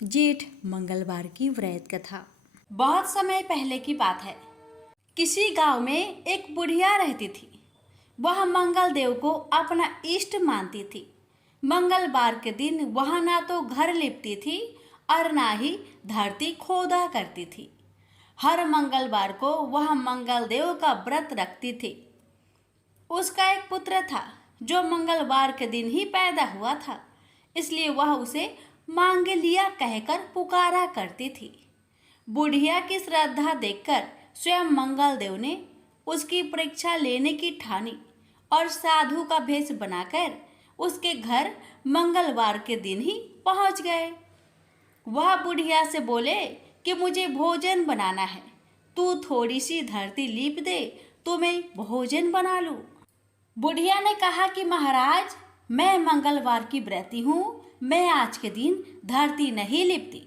जेठ मंगलवार की व्रत कथा। बहुत समय पहले की बात है। किसी गांव में एक बुढ़िया रहती थी। वह मंगल देव को अपना इष्ट मानती थी। मंगलवार के दिन वह ना तो घर लिपती थी और ना ही धरती खोदा करती थी। हर मंगलवार को वह मंगल देव का व्रत रखती थी। उसका एक पुत्र था जो मंगलवार के दिन ही पैदा हुआ था, इसलिए वह उसे मांगलिया कहकर पुकारा करती थी। बुढ़िया की श्रद्धा देखकर स्वयं मंगल देव ने उसकी परीक्षा लेने की ठानी और साधु का भेष बनाकर उसके घर मंगलवार के दिन ही पहुंच गए। वह बुढ़िया से बोले कि मुझे भोजन बनाना है, तू थोड़ी सी धरती लीप दे तो मैं भोजन बना लूं। बुढ़िया ने कहा कि महाराज, मैं मंगलवार की व्रती हूँ, मैं आज के दिन धरती नहीं लिपती,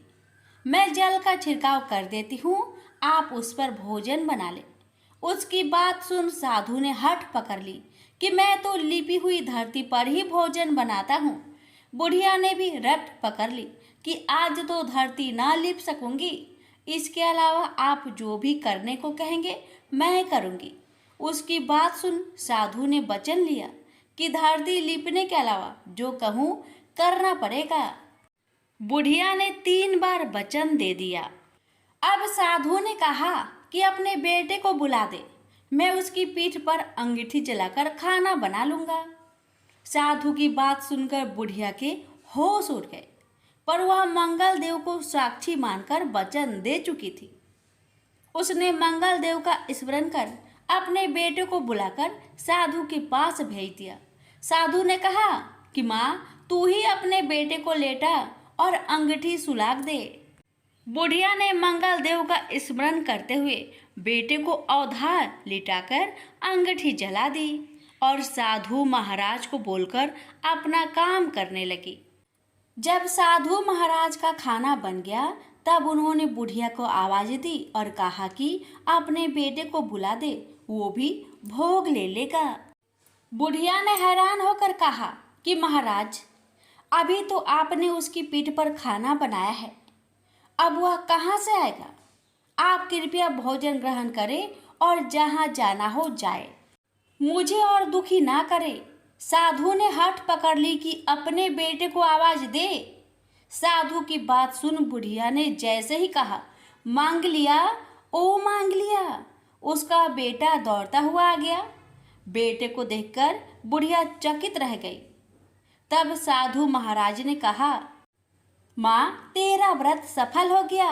मैं जल का छिड़काव कर देती हूँ, आप उस पर भोजन बना ले। उसकी बात सुन साधु ने हठ पकड़ ली कि मैं तो लिपी हुई धरती पर ही भोजन बनाता हूँ। बुढ़िया ने भी रट पकड़ ली कि आज तो धरती ना लिप सकूंगी, इसके अलावा आप जो भी करने को कहेंगे मैं करूंगी। उसकी बात सुन साधु ने वचन लिया कि धरती लिपने के अलावा जो कहूँ करना पड़ेगा। बुढ़िया ने 3 बार वचन दे दिया। अब साधु ने कहा कि अपने बेटे को बुला दे, मैं उसकी पीठ पर अंगीठी जलाकर खाना बना लूंगा। साधु की बात सुनकर बुढ़िया के होश उड़ गए, पर वह मंगल देव को साक्षी मानकर वचन दे चुकी थी। उसने मंगल देव का स्मरण कर अपने बेटे को बुलाकर साधु के पास भेज दिया। साधु ने कहा कि माँ, तू ही अपने बेटे को लेटा और अंगूठी सुलाग दे। बुढ़िया ने मंगल देव का स्मरण करते हुए बेटे को अवधार लिटाकर अंगूठी जला दी और साधु महाराज को बोलकर अपना काम करने लगी। जब साधु महाराज का खाना बन गया तब उन्होंने बुढ़िया को आवाज दी और कहा कि अपने बेटे को बुला दे, वो भी भोग ले लेगा। बुढ़िया ने हैरान होकर कहा कि महाराज, अभी तो आपने उसकी पीठ पर खाना बनाया है, अब वह कहाँ से आएगा? आप कृपया भोजन ग्रहण करें और जहाँ जाना हो जाए, मुझे और दुखी ना करे। साधु ने हठ पकड़ ली कि अपने बेटे को आवाज दे। साधु की बात सुन बुढ़िया ने जैसे ही कहा, मांग लिया, ओ मांग लिया, उसका बेटा दौड़ता हुआ आ गया। बेटे को देखकर बुढ़िया चकित रह गई। तब साधु महाराज ने कहा, माँ, तेरा व्रत सफल हो गया,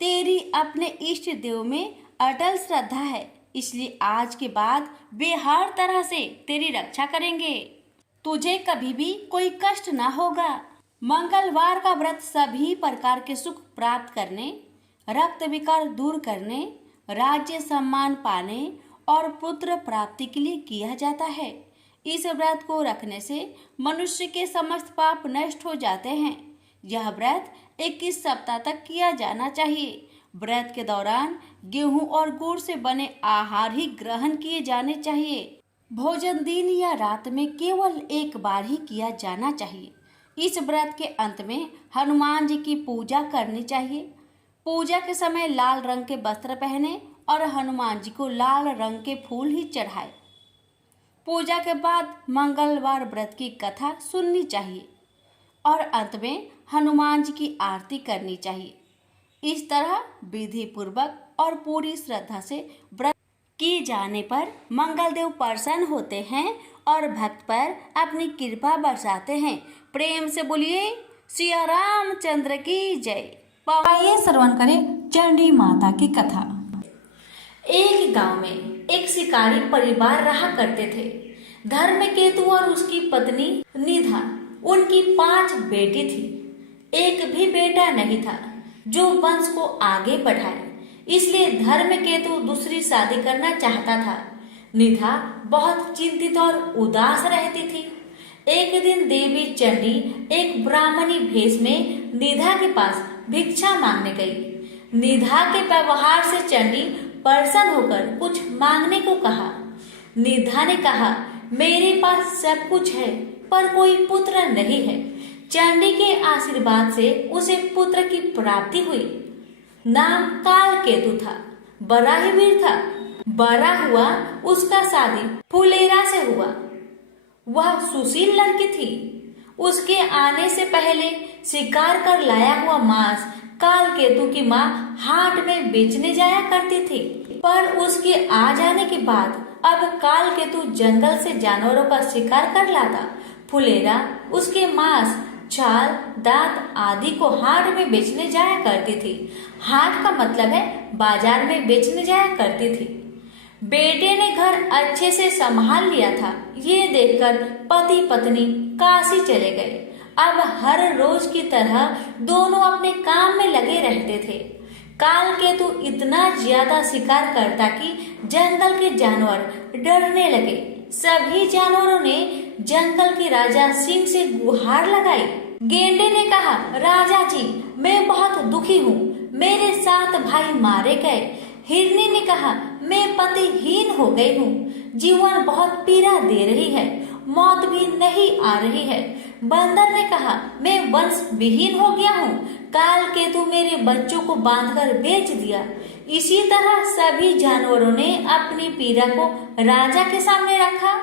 तेरी अपने इष्ट देव में अटल श्रद्धा है, इसलिए आज के बाद वे हर तरह से तेरी रक्षा करेंगे, तुझे कभी भी कोई कष्ट ना होगा। मंगलवार का व्रत सभी प्रकार के सुख प्राप्त करने, रक्त विकार दूर करने, राज्य सम्मान पाने और पुत्र प्राप्ति के लिए किया जाता है। इस व्रत को रखने से मनुष्य के समस्त पाप नष्ट हो जाते हैं। यह व्रत 21 सप्ताह तक किया जाना चाहिए। व्रत के दौरान गेहूं और गुड़ से बने आहार ही ग्रहण किए जाने चाहिए। भोजन दिन या रात में केवल एक बार ही किया जाना चाहिए। इस व्रत के अंत में हनुमान जी की पूजा करनी चाहिए। पूजा के समय लाल रंग के वस्त्र पहने और हनुमान जी को लाल रंग के फूल ही चढ़ाए। पूजा के बाद मंगलवार व्रत की कथा सुननी चाहिए और अंत में हनुमान जी की आरती करनी चाहिए। इस तरह विधि पूर्वक और पूरी श्रद्धा से व्रत किए जाने पर मंगल देव प्रसन्न होते हैं और भक्त पर अपनी कृपा बरसाते हैं। प्रेम से बोलिए सिया रामचंद्र की जय। आइए श्रवण करें चंडी माता की कथा। एक गांव में एक शिकारी परिवार रहा करते थे। धर्मकेतु और उसकी पत्नी निधा, उनकी 5 बेटी थी। एक भी बेटा नहीं था जो वंश को आगे बढ़ाए, इसलिए धर्मकेतु दूसरी शादी करना चाहता था। निधा बहुत चिंतित और उदास रहती थी। एक दिन देवी चंडी एक ब्राह्मणी भेष में निधा के पास भिक्षा मांगने गई। निधा के व्यवहार से चंडी प्रसन्न होकर कुछ मांगने को कहा। निधा ने कहा, मेरे पास सब कुछ है पर कोई पुत्र नहीं है, चंडी के आशीर्वाद से उसे पुत्र की प्राप्ति हुई। नाम काल केतु था, बड़ा ही वीर था। बड़ा हुआ उसका शादी फुलेरा से हुआ। वह सुशील लड़की थी। उसके आने से पहले शिकार कर लाया हुआ मांस काल केतु की माँ हाट में बेचने जाया करती थी। पर उसके आ जाने के बाद अब काल केतु जंगल से जानवरों का शिकार कर लाता। फुलेरा उसके मांस, छाल, दांत आदि को हाट में बेचने जाया करती थी। हाट का मतलब है बाजार में बेचने जाया करती थी। बेटे ने घर अच्छे से संभाल लिया था। ये देखकर पति पत्नी काशी चले गए। अब हर रोज की तरह दोनों अपने काम में लगे रहते थे। काल केतु इतना ज्यादा शिकार करता कि जंगल के जानवर डरने लगे। सभी जानवरों ने जंगल के राजा सिंह से गुहार लगाई। गेंडे ने कहा, राजा जी, मैं बहुत दुखी हूँ, मेरे 7 भाई मारे गए। हिरनी ने कहा, मैं पतिहीन हो गई हूँ, जीवन बहुत पीड़ा दे रही है, मौत भी नहीं आ रही है। बंदर ने कहा, मैं वंश विहीन हो गया हूँ, काल केतु मेरे बच्चों को बांधकर बेच दिया। इसी तरह सभी जानवरों ने अपनी पीड़ा को राजा के सामने रखा।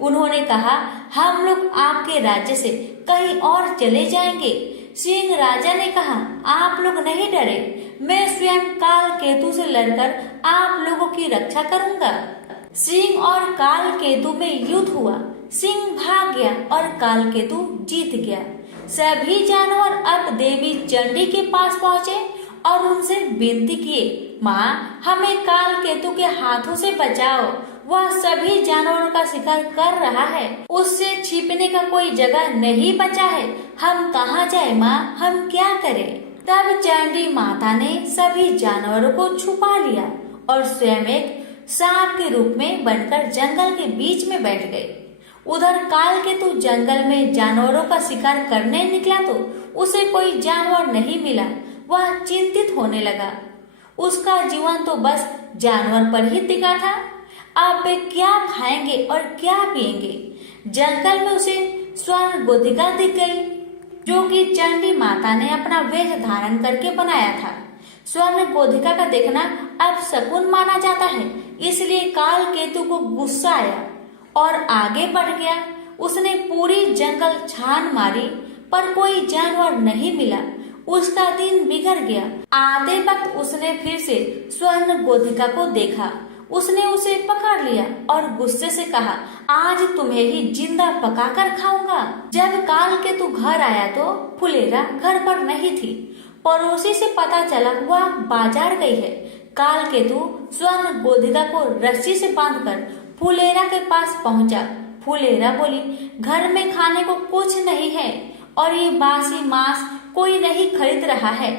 उन्होंने कहा, हम लोग आपके राज्य से कहीं और चले जाएंगे। सिंह राजा ने कहा, आप लोग नहीं डरे, मैं स्वयं काल केतु से लड़कर आप लोगों की रक्षा करूंगा। सिंह और काल केतु में युद्ध हुआ। सिंह भाग गया और काल केतु जीत गया। सभी जानवर अब देवी चंडी के पास पहुँचे और उनसे विनती किए, माँ, हमें काल केतु के हाथों से बचाओ, वह सभी जानवरों का शिकार कर रहा है, उससे छिपने का कोई जगह नहीं बचा है, हम कहाँ जाए माँ, हम क्या करें। तब चंडी माता ने सभी जानवरों को छुपा लिया और स्वयं एक सांप के रूप में बनकर जंगल के बीच में बैठ गई। उधर काल केतु जंगल में जानवरों का शिकार करने निकला तो उसे कोई जानवर नहीं मिला। वह चिंतित होने लगा। उसका जीवन तो बस जानवर पर ही टिका था। अब वे क्या खाएंगे और क्या पिएंगे। जंगल में उसे स्वर्ण गोधिका दिख गई, जो कि चंडी माता ने अपना वेश धारण करके बनाया था। स्वर्ण गोधिका का देखना अब शकुन माना जाता है, इसलिए काल केतु को गुस्सा आया और आगे बढ़ गया। उसने पूरी जंगल छान मारी पर कोई जानवर नहीं मिला। उसका दिन बिगड़ गया। आते वक्त उसने फिर से स्वर्ण गोधिका को देखा। उसने उसे पकड़ लिया और गुस्से से कहा, आज तुम्हें ही जिंदा पकाकर खाऊंगा। जब काल केतु घर आया तो फुलेरा घर पर नहीं थी। पड़ोसी से पता चला वह बाजार गई है। काल केतु स्वर्ण गोधिका को रस्सी से बांधकर फुलेरा के पास पहुंचा। फुलेरा बोली, घर में खाने को कुछ नहीं है और ये बासी मांस कोई नहीं खरीद रहा है।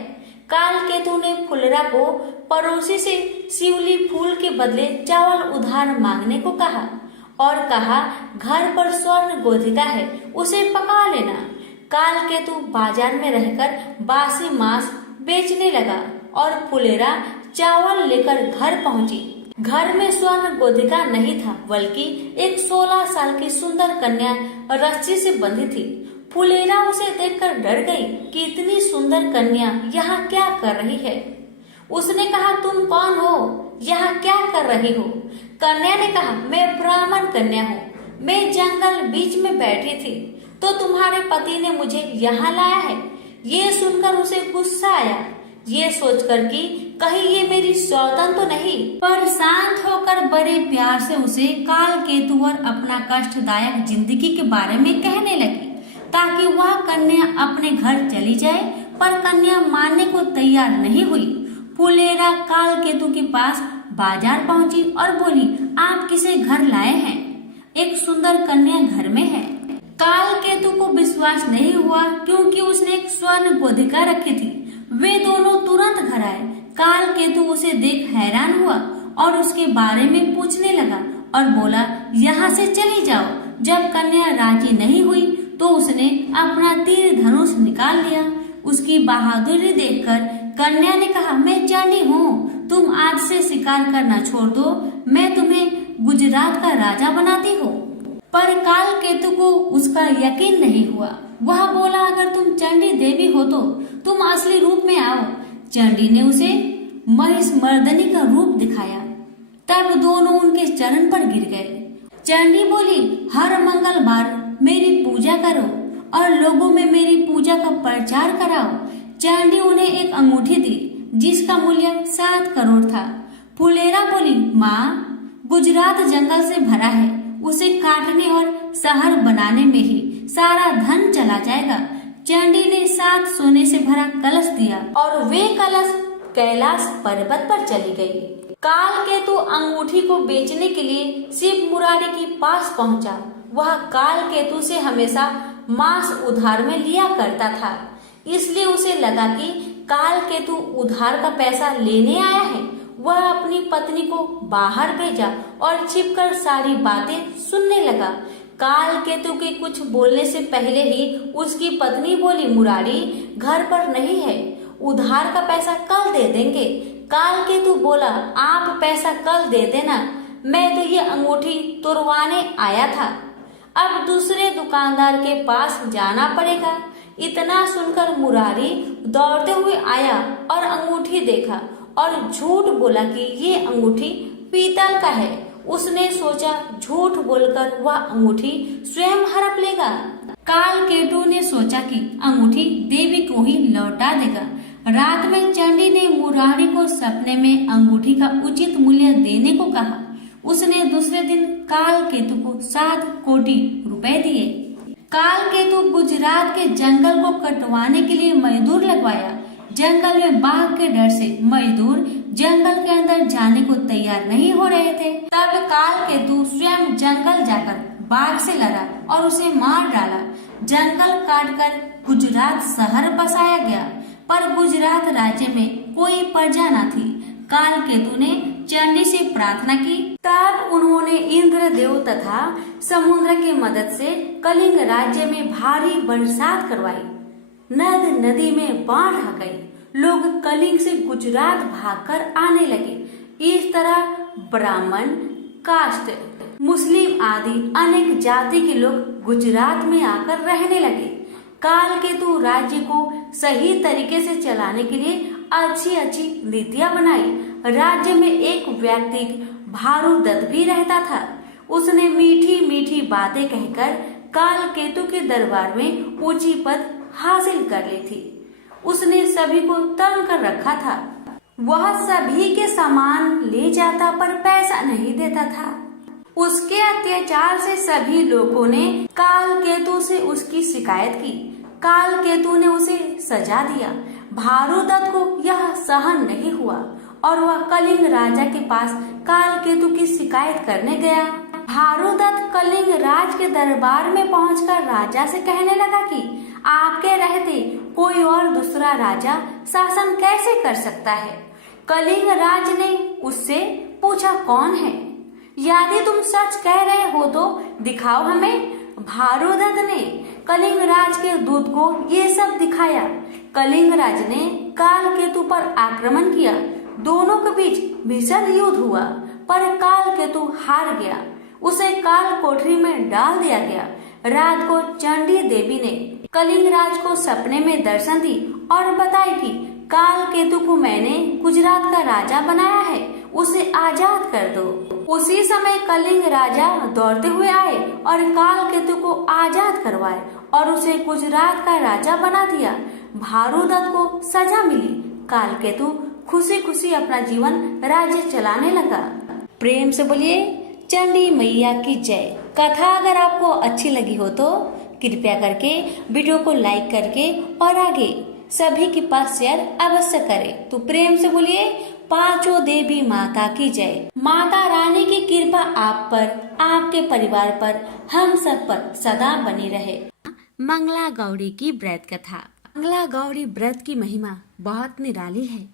काल केतु ने फुलेरा को पड़ोसी से शिवली फूल के बदले चावल उधार मांगने को कहा और कहा, घर पर स्वर्ण गोधिका है, उसे पका लेना। काल केतु बाजार में रहकर बासी मांस बेचने लगा और फुलेरा चावल लेकर घर पहुंची। घर में स्वर्ण गोधिका नहीं था, बल्कि एक 16 साल की सुंदर कन्या रस्सी से बंधी थी। फुलेरा उसे देखकर डर गई कि इतनी सुंदर कन्या यहाँ क्या कर रही है। उसने कहा, तुम कौन हो, यहाँ क्या कर रही हो। कन्या ने कहा, मैं ब्राह्मण कन्या हूँ, मैं जंगल बीच में बैठी थी तो तुम्हारे पति ने मुझे यहाँ लाया है। ये सुनकर उसे गुस्सा आया, ये सोचकर कि कहीं ये मेरी सौतन तो नहीं। पर शांत होकर बड़े प्यार से उसे काल केतु और अपना कष्टदायक जिंदगी के बारे में कहने लगी ताकि वह कन्या अपने घर चली जाए। पर कन्या मानने को तैयार नहीं हुई। फुलेरा काल केतु के पास बाजार पहुंची और बोली, आप किसे घर लाए हैं? एक सुंदर कन्या घर में है। काल केतु को विश्वास नहीं हुआ क्योंकि उसने एक स्वर्ण गोधिका रखी थी। वे दोनों तुरंत घर आए। काल केतु उसे देख हैरान हुआ और उसके बारे में पूछने लगा और बोला, यहाँ से चली जाओ। जब कन्या राजी नहीं हुई तो उसने अपना तीर धनुष निकाल लिया। उसकी बहादुरी देखकर कन्या ने कहा, मैं चंडी हूँ, तुम आज से शिकार करना छोड़ दो, मैं तुम्हें गुजरात का राजा बनाती हूँ। पर काल केतु को उसका यकीन नहीं हुआ। वह बोला, अगर तुम चंडी देवी हो तो तुम असली रूप में आओ। चंडी ने उसे महिषमर्दनी का रूप दिखाया। तब दोनों उनके चरण पर गिर गए। चंडी बोली, हर मंगलवार मेरी पूजा करो और लोगों में मेरी पूजा का प्रचार कराओ। चंडी उन्हें एक अंगूठी दी जिसका मूल्य 7 करोड़ था। फुलेरा बोली, माँ, गुजरात जंगल से भरा है, उसे काटने और शहर बनाने में ही सारा धन चला जाएगा। चंडी ने 7 सोने से भरा कलश दिया और वे कलश कैलाश पर्वत पर चली गई। काल केतु अंगूठी को बेचने के लिए शिव मुरारी के पास पहुंचा। वह काल केतु से हमेशा मांस उधार में लिया करता था, इसलिए उसे लगा कि काल केतु उधार का पैसा लेने आया है। वह अपनी पत्नी को बाहर भेजा और छिपकर सारी बातें सुनने लगा। काल केतु के कुछ बोलने से पहले ही उसकी पत्नी बोली, मुरारी घर पर नहीं है, उधार का पैसा कल दे देंगे। काल केतु बोला, आप पैसा कल दे देना, मैं तो ये अंगूठी तुड़वाने आया था, अब दूसरे दुकानदार के पास जाना पड़ेगा। इतना सुनकर मुरारी दौड़ते हुए आया और अंगूठी देखा और झूठ बोला कि ये अंगूठी पीतल का है। उसने सोचा झूठ बोलकर वह अंगूठी स्वयं हड़प लेगा। काल केतु ने सोचा कि अंगूठी देवी को ही लौटा देगा। रात में चंडी ने मुरारी को सपने में अंगूठी का उचित मूल्य देने को कहा। उसने दूसरे दिन काल केतु को 7 कोटि रुपए दिए। काल केतु गुजरात के जंगल को कटवाने के लिए मजदूर लगवाया। जंगल में बाघ के डर से मजदूर जंगल के अंदर जाने को तैयार नहीं हो रहे थे। तब काल केतु स्वयं जंगल जाकर बाघ से लड़ा और उसे मार डाला। जंगल काटकर गुजरात शहर बसाया गया, पर गुजरात राज्य में कोई प्रजा न थी। काल केतु ने चंडी से प्रार्थना की। तब उन्होंने इंद्रदेव तथा समुद्र की मदद से कलिंग राज्य में भारी बरसात करवाई। नद नदी में बाढ़ आ गई। लोग कलिंग से गुजरात भागकर आने लगे। इस तरह ब्राह्मण, कास्ट, मुस्लिम आदि अनेक जाति के लोग गुजरात में आकर रहने लगे। काल केतु राज्य को सही तरीके से चलाने के लिए अच्छी अच्छी नीतियां बनाई। राज्य में एक व्यक्ति भारुदत्त भी रहता था। उसने मीठी मीठी बातें कहकर काल केतु के दरबार में ऊंची पद हासिल कर ली थी। उसने सभी को तंग कर रखा था। वह सभी के सामान ले जाता पर पैसा नहीं देता था। उसके अत्याचार से सभी लोगों ने काल केतु से उसकी शिकायत की। काल केतु ने उसे सजा दिया। भारुदत्त को यह सहन नहीं हुआ और वह कलिंग राजा के पास काल केतु की शिकायत करने गया। भारुदत्त कलिंग राज के दरबार में पहुंचकर राजा से कहने लगा कि आपके रहते कोई और दूसरा राजा शासन कैसे कर सकता है। कलिंग राज ने उससे पूछा, कौन है? यदि तुम सच कह रहे हो तो दिखाओ हमें। भारुदत्त ने कलिंग राज के दूत को ये सब दिखाया। कलिंग राज ने काल केतु पर आक्रमण किया। दोनों के बीच भीषण युद्ध हुआ, पर काल केतु हार गया। उसे काल कोठरी में डाल दिया गया। रात को चंडी देवी ने कलिंग राज को सपने में दर्शन दी और बताई कि काल केतु को मैंने गुजरात का राजा बनाया है, उसे आजाद कर दो। उसी समय कलिंग राजा दौड़ते हुए आए और काल केतु को आजाद करवाए और उसे गुजरात का राजा बना दिया। भारुदत्त को सजा मिली। काल केतु खुशी खुशी अपना जीवन राज्य चलाने लगा। प्रेम से बोलिए चंडी मैया की जय। कथा अगर आपको अच्छी लगी हो तो कृपया करके वीडियो को लाइक करके और आगे सभी के पास शेयर अवश्य करें। तो प्रेम से बोलिए पांचों देवी माता की जय। माता रानी की कृपा आप पर, आपके परिवार पर, हम सब पर सदा बनी रहे। मंगला गौरी की व्रत कथा। मंगला गौरी व्रत की महिमा बहुत निराली है।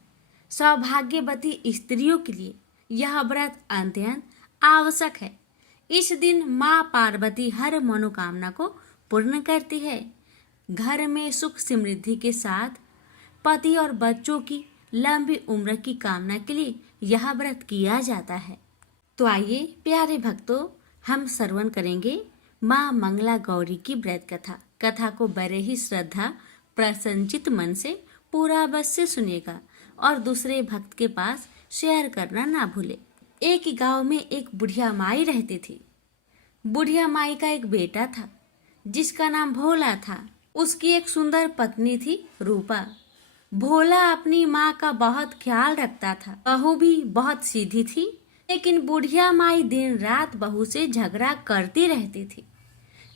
सौभाग्यवती स्त्रियों के लिए यह व्रत अत्यंत आवश्यक है। इस दिन माँ पार्वती हर मनोकामना को पूर्ण करती है। घर में सुख समृद्धि के साथ पति और बच्चों की लंबी उम्र की कामना के लिए यह व्रत किया जाता है। तो आइए प्यारे भक्तों, हम श्रवण करेंगे माँ मंगला गौरी की व्रत कथा। कथा को बड़े ही श्रद्धा प्रसन्नचित मन से पूरा अवश्य सुनेगा और दूसरे भक्त के पास शेयर करना ना भूले। एक गांव में एक बुढ़िया माई रहती थी। बुढ़िया माई का एक बेटा था जिसका नाम भोला था। उसकी एक सुंदर पत्नी थी रूपा। भोला अपनी माँ का बहुत ख्याल रखता था। बहू भी बहुत सीधी थी, लेकिन बुढ़िया माई दिन रात बहू से झगड़ा करती रहती थी।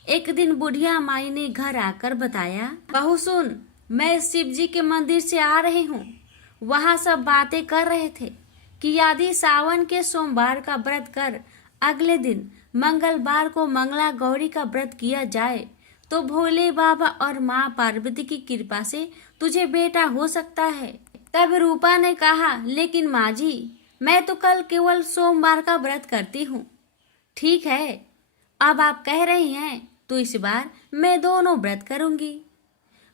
एक दिन बुढ़िया माई ने घर आकर बताया, बहू सुन, मैं शिव जी के मंदिर से आ रही हूँ। वहाँ सब बातें कर रहे थे कि यदि सावन के सोमवार का व्रत कर अगले दिन मंगलवार को मंगला गौरी का व्रत किया जाए तो भोले बाबा और माँ पार्वती की कृपा से तुझे बेटा हो सकता है। तब रूपा ने कहा, लेकिन माँ जी, मैं तो कल केवल सोमवार का व्रत करती हूँ। ठीक है, अब आप कह रही हैं तो इस बार मैं दोनों व्रत करूंगी।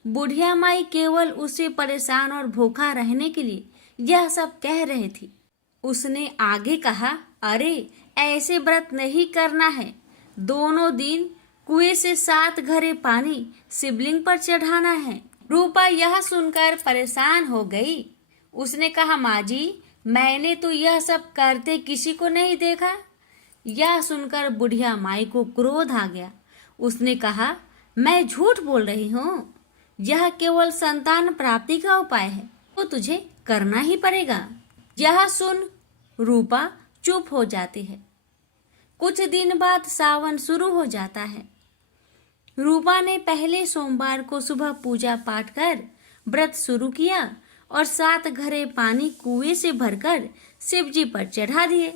बुढ़िया माई केवल उसे परेशान और भूखा रहने के लिए यह सब कह रही थी। उसने आगे कहा, अरे ऐसे व्रत नहीं करना है। दोनों दिन कुएं से 7 घड़े पानी शिवलिंग पर चढ़ाना है। रूपा यह सुनकर परेशान हो गई। उसने कहा, माँ जी, मैंने तो यह सब करते किसी को नहीं देखा। यह सुनकर बुढ़िया माई को क्रोध आ गया। उसने कहा, मैं झूठ बोल रही हूँ। यह केवल संतान प्राप्ति का उपाय है, तो तुझे करना ही पड़ेगा। यह सुन रूपा चुप हो जाती है। कुछ दिन बाद सावन शुरू हो जाता है। रूपा ने पहले सोमवार को सुबह पूजा पाठ कर व्रत शुरू किया और 7 घड़े पानी कुएं से भरकर शिव जी पर चढ़ा दिए।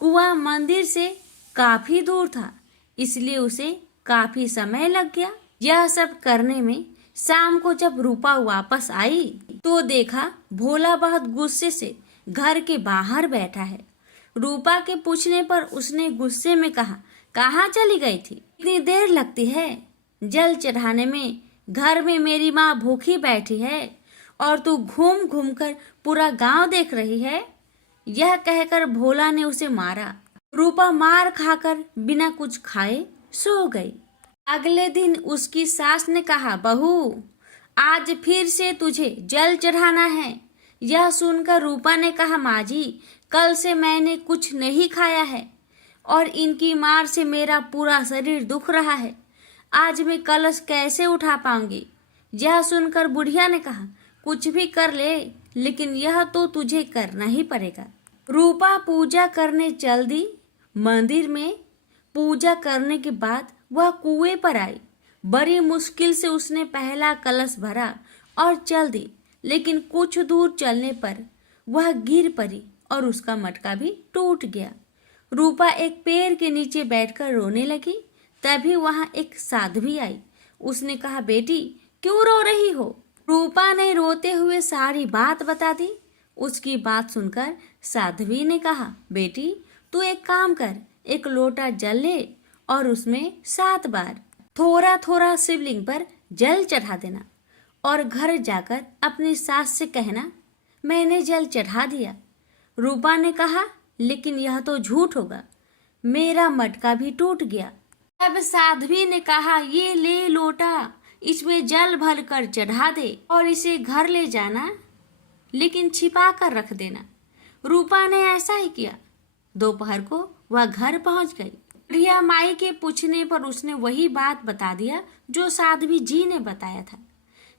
कुआं मंदिर से काफी दूर था, इसलिए उसे काफी समय लग गया। यह सब करने में शाम को जब रूपा वापस आई तो देखा भोला बहुत गुस्से से घर के बाहर बैठा है। रूपा के पूछने पर उसने गुस्से में कहा, कहाँ चली गई थी? इतनी देर लगती है जल चढ़ाने में? घर में मेरी माँ भूखी बैठी है और तू घूम घूम कर पूरा गांव देख रही है। यह कहकर भोला ने उसे मारा। रूपा मार खाकर बिना कुछ खाए सो गई। अगले दिन उसकी सास ने कहा, बहू, आज फिर से तुझे जल चढ़ाना है। यह सुनकर रूपा ने कहा, माँ जी, कल से मैंने कुछ नहीं खाया है और इनकी मार से मेरा पूरा शरीर दुख रहा है। आज मैं कलश कैसे उठा पाऊंगी? यह सुनकर बुढ़िया ने कहा, कुछ भी कर ले, लेकिन यह तो तुझे करना ही पड़ेगा। रूपा पूजा करने चल दी। मंदिर में पूजा करने के बाद वह कुएं पर आई। बड़ी मुश्किल से उसने पहला कलश भरा और चल दी, लेकिन कुछ दूर चलने पर वह गिर पड़ी और उसका मटका भी टूट गया। रूपा एक पेड़ के नीचे बैठकर रोने लगी। तभी वहां एक साध्वी आई। उसने कहा, बेटी, क्यों रो रही हो? रूपा ने रोते हुए सारी बात बता दी। उसकी बात सुनकर साध्वी ने कहा, बेटी, तू एक काम कर, एक लोटा जल ले और उसमें 7 बार थोड़ा थोड़ा शिवलिंग पर जल चढ़ा देना और घर जाकर अपनी सास से कहना, मैंने जल चढ़ा दिया। रूपा ने कहा, लेकिन यह तो झूठ होगा, मेरा मटका भी टूट गया। तब साध्वी ने कहा, ये ले लोटा, इसमें जल भर कर चढ़ा दे और इसे घर ले जाना, लेकिन छिपा कर रख देना। रूपा ने ऐसा ही किया। दोपहर को वह घर पहुंच गई। बुढ़िया माई के पूछने पर उसने वही बात बता दिया जो साध्वी जी ने बताया था।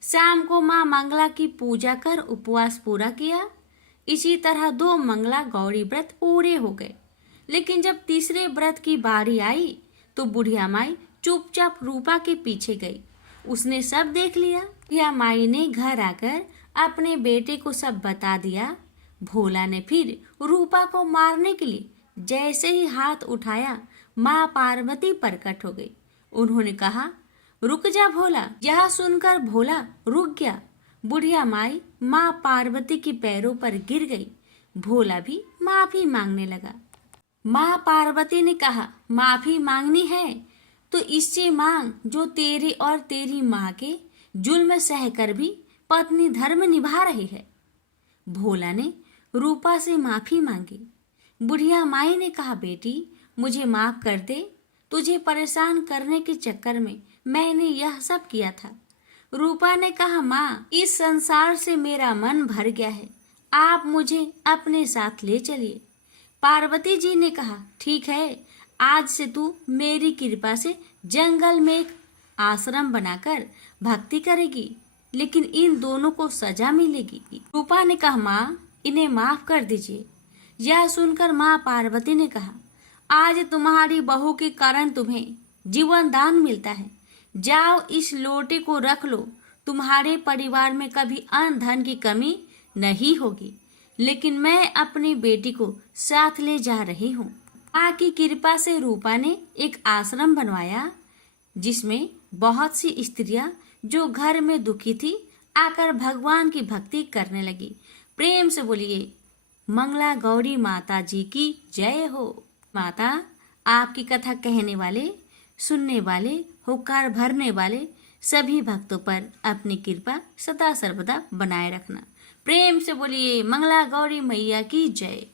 शाम को माँ मंगला की पूजा कर उपवास पूरा किया। इसी तरह 2 मंगला गौरी व्रत पूरे हो गए। लेकिन जब तीसरे व्रत की बारी आई तो बुढ़िया माई चुपचाप रूपा के पीछे गई। उसने सब देख लिया। बुढ़िया माई ने घर आकर अपने बेटे को सब बता दिया। भोला ने फिर रूपा को मारने के लिए जैसे ही हाथ उठाया, माँ पार्वती प्रकट हो गई। उन्होंने कहा, रुक जा भोला। यह सुनकर भोला रुक गया। बुढ़िया माई माँ पार्वती के पैरों पर गिर गई। भोला भी माफी मांगने लगा। माँ पार्वती ने कहा, माफी मांगनी है तो इससे मांग जो तेरे और तेरी माँ के जुल्म सहकर भी पत्नी धर्म निभा रही है। भोला ने रूपा से माफी मांगी। बुढ़िया माई ने कहा, बेटी, मुझे माफ कर दे। तुझे परेशान करने के चक्कर में मैंने यह सब किया था। रूपा ने कहा, माँ, इस संसार से मेरा मन भर गया है, आप मुझे अपने साथ ले चलिए। पार्वती जी ने कहा, ठीक है, आज से तू मेरी कृपा से जंगल में एक आश्रम बनाकर भक्ति करेगी, लेकिन इन दोनों को सजा मिलेगी। रूपा ने कहा, माँ, इन्हें माफ कर दीजिए। यह सुनकर माँ पार्वती ने कहा, आज तुम्हारी बहू के कारण तुम्हें जीवन दान मिलता है। जाओ, इस लोटे को रख लो। तुम्हारे परिवार में कभी अन्न धन की कमी नहीं होगी, लेकिन मैं अपनी बेटी को साथ ले जा रही हूँ। माँ की कृपा से रूपा ने एक आश्रम बनवाया, जिसमें बहुत सी स्त्रियां जो घर में दुखी थी आकर भगवान की भक्ति करने लगी। प्रेम से बोलिए, मंगला गौरी माता जी की जय हो। माता, आपकी कथा कहने वाले, सुनने वाले, होकार भरने वाले सभी भक्तों पर अपनी कृपा सदा सर्वदा बनाए रखना। प्रेम से बोलिए, मंगला गौरी मैया की जय।